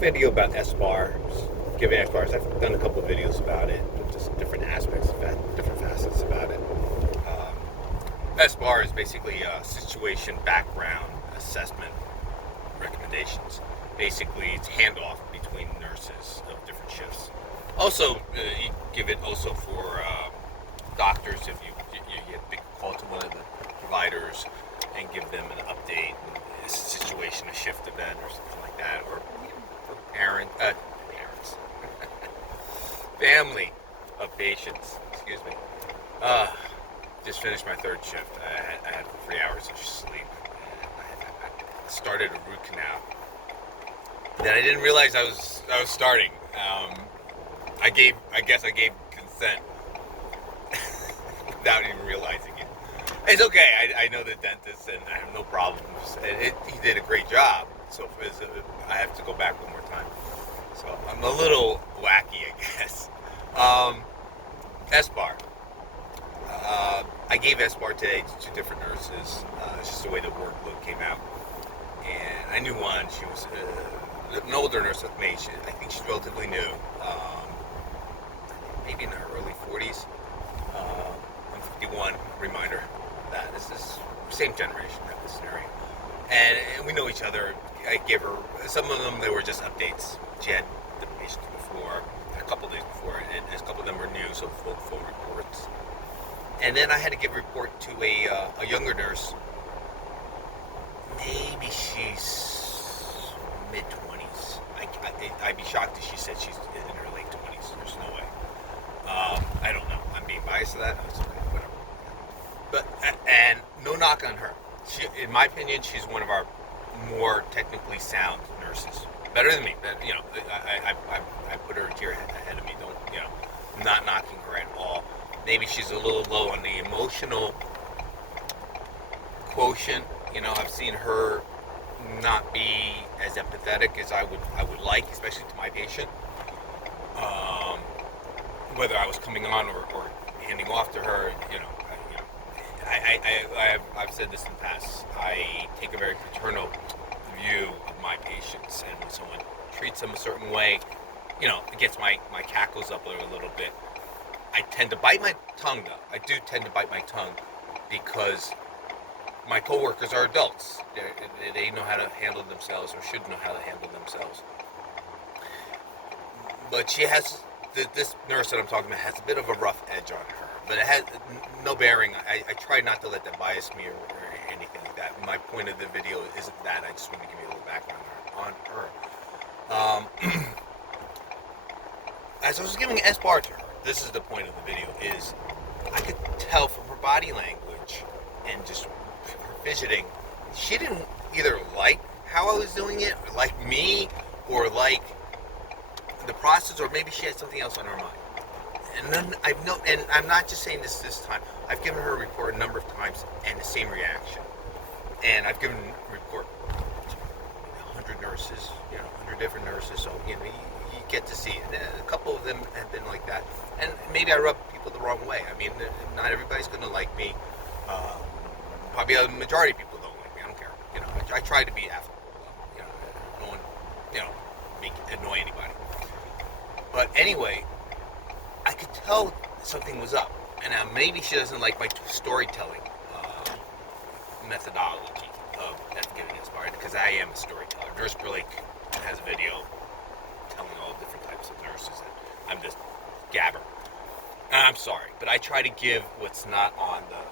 video about SBARs, giving SBARs. I've done a couple of videos about it, just different aspects of that, different facets about it. SBAR is basically a situation background assessment recommendations. Basically, it's handoff between nurses of different shifts. Also, you give it also for doctors if you get a big call to one of the providers and give them an update, a situation, a shift event or something like that, or for parents, family of patients, excuse me. Just finished my third shift. I had 3 hours of sleep. I started a root canal that I didn't realize I was starting. I guess I gave consent without even realizing it. It's okay. I know the dentist, and I have no problems. He did a great job. So I have to go back one more time. So I'm a little wacky, I guess. SBAR. I gave SBAR today to 2 different nurses. It's just the way the workload came out. And I knew one. She was an older nurse with me. I think she's relatively new. Maybe in her early 40s. I'm 51. Reminder that this is same generation type of scenario. And we know each other. I gave her some of them. They were just updates. She had the patients before, a couple days before, and a couple of them were new, so full reports. And then I had to give a report to a younger nurse. Maybe she's mid-20s. I'd be shocked if she said she's in her late 20s. There's no way. I don't know. I'm being biased to that. It's okay, whatever. But and no knock on her. She, in my opinion, she's one of our more technically sound nurses. Better than me. You know, I put her a tier ahead of me. Don't, you know, I'm not knocking her at all. Maybe she's a little low on the emotional quotient. You know, I've seen her not be as empathetic as I would like, especially to my patient. Whether I was coming on or handing off to her, I've said this in the past. I take a very paternal view of my patients, and when someone treats them a certain way, you know, it gets my cackles up a little bit. I tend to bite my tongue, though. I do tend to bite my tongue because my coworkers are adults. They know how to handle themselves, or should know how to handle themselves. But she has, this nurse that I'm talking about has a bit of a rough edge on her. But it has no bearing. I try not to let that bias me or anything like that. My point of the video isn't that. I just want to give you a little background on her. As I was giving SBAR to her, this is the point of the video, is I could tell from her body language and just her fidgeting, she didn't either like how I was doing it, or like me, or like the process, or maybe she had something else on her mind. And then and I'm not just saying this time. I've given her a report a number of times and the same reaction. And I've given a report to 100 nurses, 100 different nurses. So you get to see it. And a couple of them have been like that. And maybe I rub people the wrong way. I mean, not everybody's going to like me. Probably a majority of people don't like me. I don't care. I try to be affable. No one, annoy anybody. But anyway, I could tell something was up. And maybe she doesn't like my storytelling methodology of giving SBAR, because I am a storyteller. Nurse Blake has a video telling all different types of nurses that I'm just gabber. I'm sorry, but I try to give what's not on the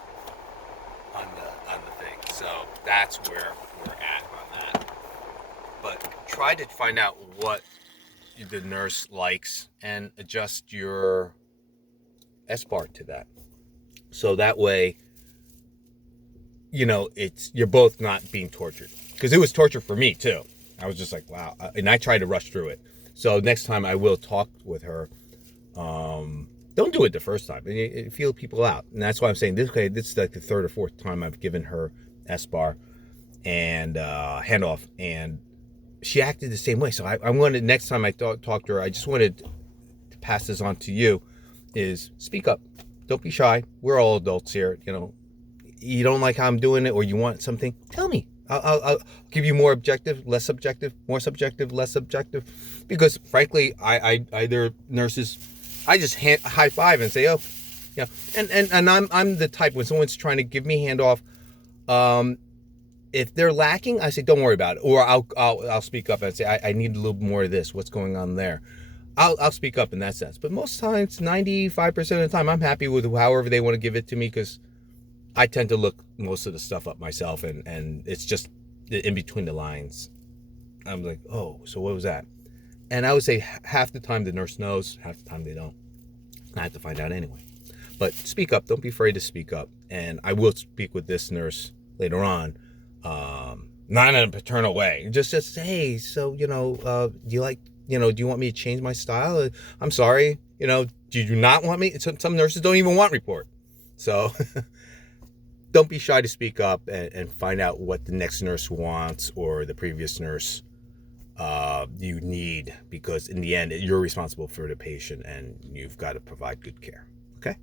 thing. So that's where we're at on that. But try to find out what the nurse likes and adjust your SBAR to that. So that way, you're both not being tortured. Because it was torture for me too. I was just like, wow. And I tried to rush through it. So next time I will talk with her. Don't do it the first time. You feel people out. And that's why I'm saying this is like the 3rd or 4th time I've given her SBAR and handoff. And she acted the same way. So I wanted, next time I talk to her, I just wanted to pass this on to you, is speak up. Don't be shy. We're all adults here. You don't like how I'm doing it, or you want something, tell me. I'll give you more objective, less subjective, more subjective, less subjective, because frankly, either nurses, I just high five and say, oh, yeah, and I'm the type when someone's trying to give me handoff, if they're lacking, I say don't worry about it, or I'll speak up and say I need a little more of this. What's going on there? I'll speak up in that sense. But most times, 95% of the time, I'm happy with however they want to give it to me, because I tend to look most of the stuff up myself, and it's just in between the lines. I'm like, oh, so what was that? And I would say half the time the nurse knows, half the time they don't. I have to find out anyway. But speak up. Don't be afraid to speak up. And I will speak with this nurse later on, not in a paternal way. Just say, hey, so, do you like, do you want me to change my style? I'm sorry, do you not want me? Some nurses don't even want report. So don't be shy to speak up and find out what the next nurse wants or the previous nurse you need, because in the end, you're responsible for the patient and you've got to provide good care. Okay?